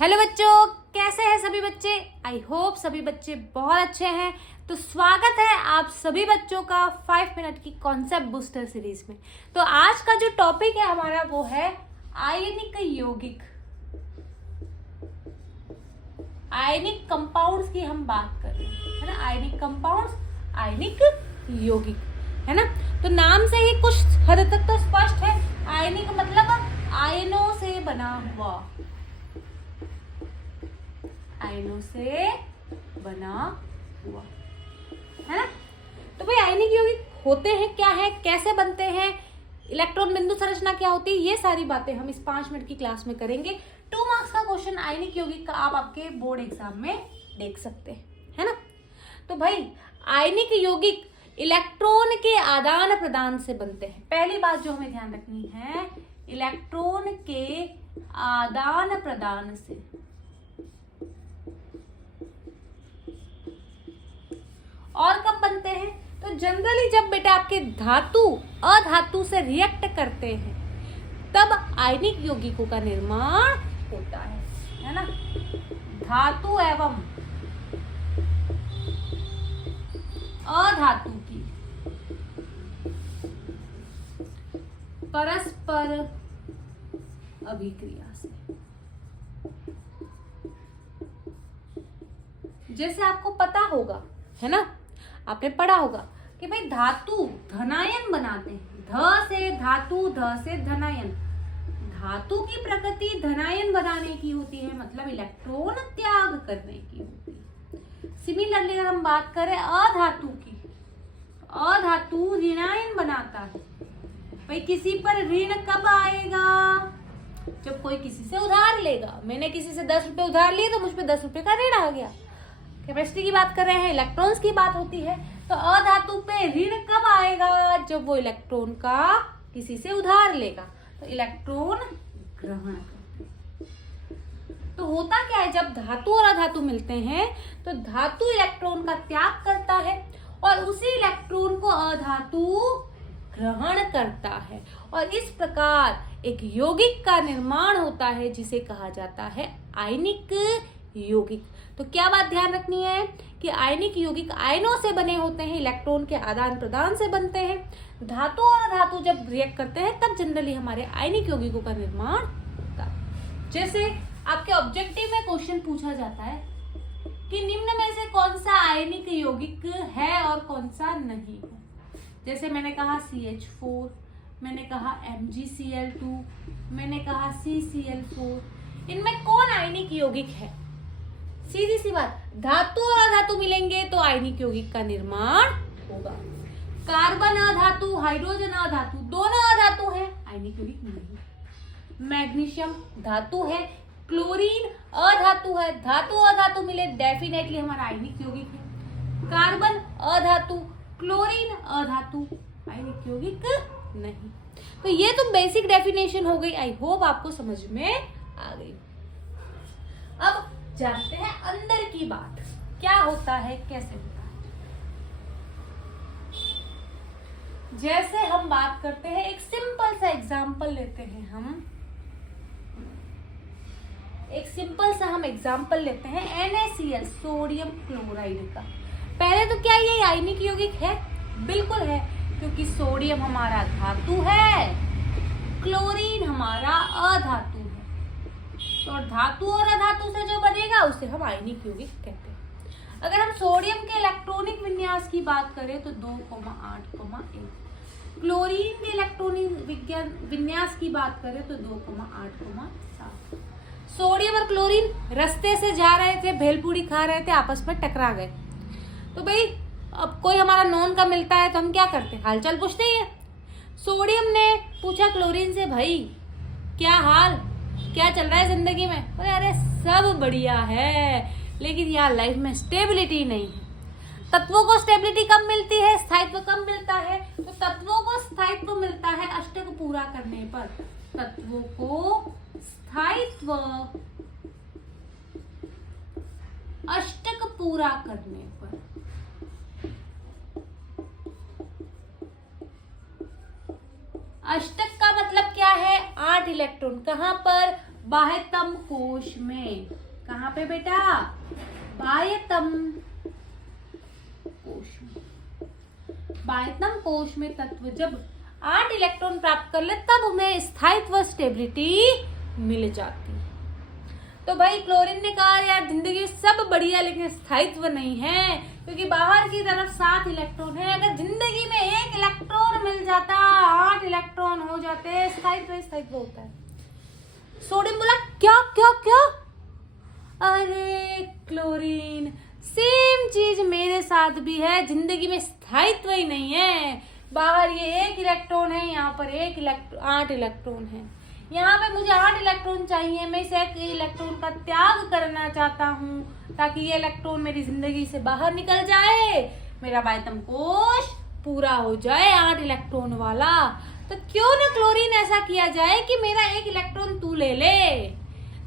Hello बच्चों, कैसे हैं सभी बच्चे। आई होप सभी बच्चे बहुत अच्छे हैं। तो स्वागत है आप सभी बच्चों का 5 मिनट की कॉन्सेप्ट बूस्टर सीरीज में। तो आज का जो टॉपिक है हमारा वो है आयनिक यौगिक। आयनिक कंपाउंड्स की हम बात कर रहे हैं, है ना। आयनिक कंपाउंड्स, आयनिक यौगिक, है ना। तो नाम से ही कुछ हद तक तो स्पष्ट है। आयनिक मतलब आयनों से बना हुआ, आयनों से बना हुआ, है ना। तो भाई आयनिक यौगिक होते हैं क्या है, कैसे बनते हैं, इलेक्ट्रॉन बिंदु संरचना क्या होती है, ये सारी बातें हम इस 5 मिनट की क्लास में करेंगे। 2 मार्क्स का क्वेश्चन आयनिक यौगिक का आप आपके बोर्ड एग्जाम में देख सकते हैं, है ना। तो भाई आयनिक यौगिक इलेक्ट्रॉन के आदान प्रदान से बनते हैं। पहली बात जो हमें ध्यान रखनी है, इलेक्ट्रॉन के आदान प्रदान से। और कब बनते हैं, तो जनरली जब बेटा आपके धातु अधातु से रिएक्ट करते हैं तब आयनिक यौगिकों का निर्माण होता है ना। धातु एवं अधातु की परस्पर अभिक्रिया से। जैसे आपको पता होगा, है ना, आपने पढ़ा होगा कि भाई धातु धनायन बनाते हैं। ध से धातु, ध से धनायन। धातु की प्रकृति धनायन बनाने की होती है, मतलब इलेक्ट्रॉन त्याग करने की होती है। सिमिलरली अगर हम बात करें अधातु की, अधातु ऋणायन बनाता है। भाई किसी पर ऋण कब आएगा, जब कोई किसी से उधार लेगा। मैंने किसी से 10 रुपए उधार लिए तो मुझ पे 10 रुपए का ऋण आ गया। केमिस्ट्री की बात कर रहे हैं, इलेक्ट्रॉन्स की बात होती है। तो अधातु पे ऋण कब आएगा, जब वो इलेक्ट्रॉन का किसी से उधार लेगा। तो इलेक्ट्रॉन ग्रहण करते हैं। तो होता क्या है, जब धातु और अधातु मिलते हैं तो धातु इलेक्ट्रॉन का त्याग करता है और उसी इलेक्ट्रॉन को अधातु ग्रहण करता है और इस प्रकार एक यौगिक का निर्माण होता है जिसे कहा जाता है आयनिक यौगिक। तो क्या बात ध्यान रखनी है कि आयनिक यौगिक आयनों से बने होते हैं, इलेक्ट्रॉन के आदान प्रदान से बनते हैं। धातु और अधातु जब रिएक्ट करते हैं तब जनरली हमारे आयनिक यौगिकों का निर्माण होता है। जैसे आपके ऑब्जेक्टिव में क्वेश्चन पूछा जाता है कि निम्न में से कौन सा आयनिक यौगिक है और कौन सा नहीं है। जैसे मैंने कहा CH4, मैंने कहा MgCl2, मैंने कहा CCl4। इनमें कौन आयनिक यौगिक है। सीधी सी बात, धातु और अधातु मिलेंगे तो आयनिक यौगिक का निर्माण होगा। कार्बन अधातु, हाइड्रोजन अधातु, दोनों अधातु है, आयनिक यौगिक नहीं। मैग्नीशियम धातु है, क्लोरीन अधातु है, धातु अधातु मिले डेफिनेटली हमारा आयनिक यौगिक है। कार्बन अधातु, क्लोरीन अधातु, आयनिक यौगिक नहीं। तो ये तो बेसिक डेफिनेशन हो गई। आई होप आपको समझ में आ गई। अब जानते हैं अंदर की बात, क्या होता है, कैसे होता है। जैसे हम बात करते हैं, एक सिंपल सा एग्जांपल लेते हैं हम। एक सिंपल सा हम एग्जांपल लेते हैं NaCl, सोडियम क्लोराइड का। पहले तो क्या ये आयनिक यौगिक है? बिल्कुल है, क्योंकि सोडियम हमारा धातु है, क्लोरीन हमारा अधातु है। तो धातु और अधातु से जो बनेगा उसे हम आयनिक यौगिक कहते हैं। अगर हम सोडियम के इलेक्ट्रॉनिक विन्यास की बात करें तो 2,8,1। क्लोरीन के इलेक्ट्रॉनिक विन्यास की बात करें तो 2,8,7। सोडियम और क्लोरीन रास्ते से जा रहे थे, भेलपूरी खा रहे थे, आपस में टकरा गए। तो भाई अब कोई हमारा नॉन का मिलता है तो हम क्या करते हैं, हालचाल पूछते ही है। सोडियम ने पूछा क्लोरीन से, भाई क्या हाल, क्या चल रहा है जिंदगी में। बोले अरे सब बढ़िया है, लेकिन यार लाइफ में स्टेबिलिटी नहीं है। तत्वों को स्टेबिलिटी कब मीलती है, स्थायित्व कब मिलता है। तो तत्वों को स्थायित्व मिलता है अष्टक पूरा करने पर। तत्वों को स्थायित्व अष्टक पूरा करने पर। अष्टक का मतलब क्या है 8 इलेक्ट्रॉन। कहाँ पर? बाह्यतम कोश में। कहाँ पे बेटा? बाह्यतम कोश में। बाह्यतम कोश में तत्व जब 8 इलेक्ट्रॉन प्राप्त कर ले तब उन्हें स्थायित्व स्टेबिलिटी मिल जाती है। तो भाई क्लोरीन ने कहा यार जिंदगी में सब बढ़िया लेकिन स्थायित्व नहीं है, क्योंकि बाहर की तरफ 7 इलेक्ट्रॉन है। अगर जिंदगी में 1 इलेक्ट्रॉन मिल जाता, 8 इलेक्ट्रॉन हो जाते, स्थायित्व होता है। सोडियम बोला क्या क्या क्या? अरे क्लोरीन सेम चीज मेरे साथ भी है, जिंदगी में स्थायित्व ही नहीं है। बाहर ये 1 इलेक्ट्रॉन है, यहाँ पर 8 इलेक्ट्रॉन है। यहाँ पे मुझे 8 इलेक्ट्रॉन चाहिए, मैं इस 1 इलेक्ट्रॉन का त्याग करना चाहता हूँ ताकि ये इलेक्ट्रॉन मेरी जिंदगी से बाहर निकल जाए, मेरा बाह्यतम कोश पूरा हो जाए 8 इलेक्ट्रॉन वाला। तो क्यों ना क्लोरीन ऐसा किया जाए कि मेरा 1 इलेक्ट्रॉन तू ले ले,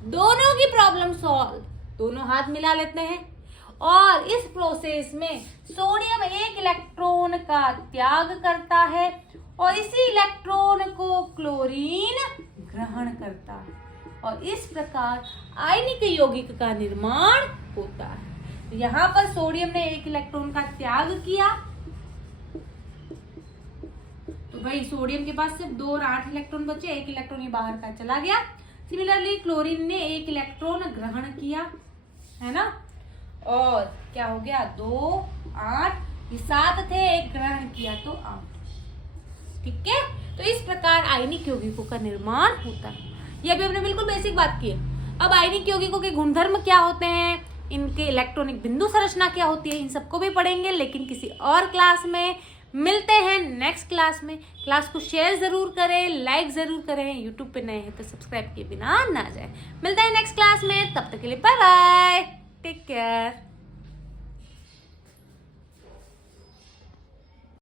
दोनों की प्रॉब्लम सॉल्व। दोनों हाथ मिला लेते हैं और इस प्रोसेस में सोडियम 1 इलेक्ट्रॉन का त्याग करता है और इसी इलेक्ट्रॉन को क्लोरीन ग्रहण करता है और इस प्रकार आयनिक यौगिक का निर्माण होता है। तो यहाँ पर सोडियम ने 1 इलेक्ट्रॉन का त्याग किया, तो भाई सोडियम के पास सिर्फ 2 और 8 इलेक्ट्रॉन बचे, 1 इलेक्ट्रॉन ही बाहर का चला गया। सिमिलरली क्लोरीन ने 1 इलेक्ट्रॉन ग्रहण किया, है ना, और क्या हो गया? 2 8, ये 7 थे, 1 ग्रहण किया तो 8। ठीक है, तो इस प्रकार आयनिक यौगिकों का निर्माण होता है। ये अभी हमने बिल्कुल बेसिक बात की है। अब आयनिक यौगिकों के गुणधर्म क्या होते हैं, इनके इलेक्ट्रॉनिक बिंदु संरचना क्या होती है, इन सबको भी पढ़ेंगे, लेकिन किसी और क्लास में। मिलते हैं नेक्स्ट क्लास में। क्लास को शेयर जरूर करें, लाइक जरूर करें। यूट्यूब पे नए हैं तो सब्सक्राइब किए बिना ना जाए। मिलते हैं नेक्स्ट क्लास में, तब तक के लिए बाय बाय, टेक केयर।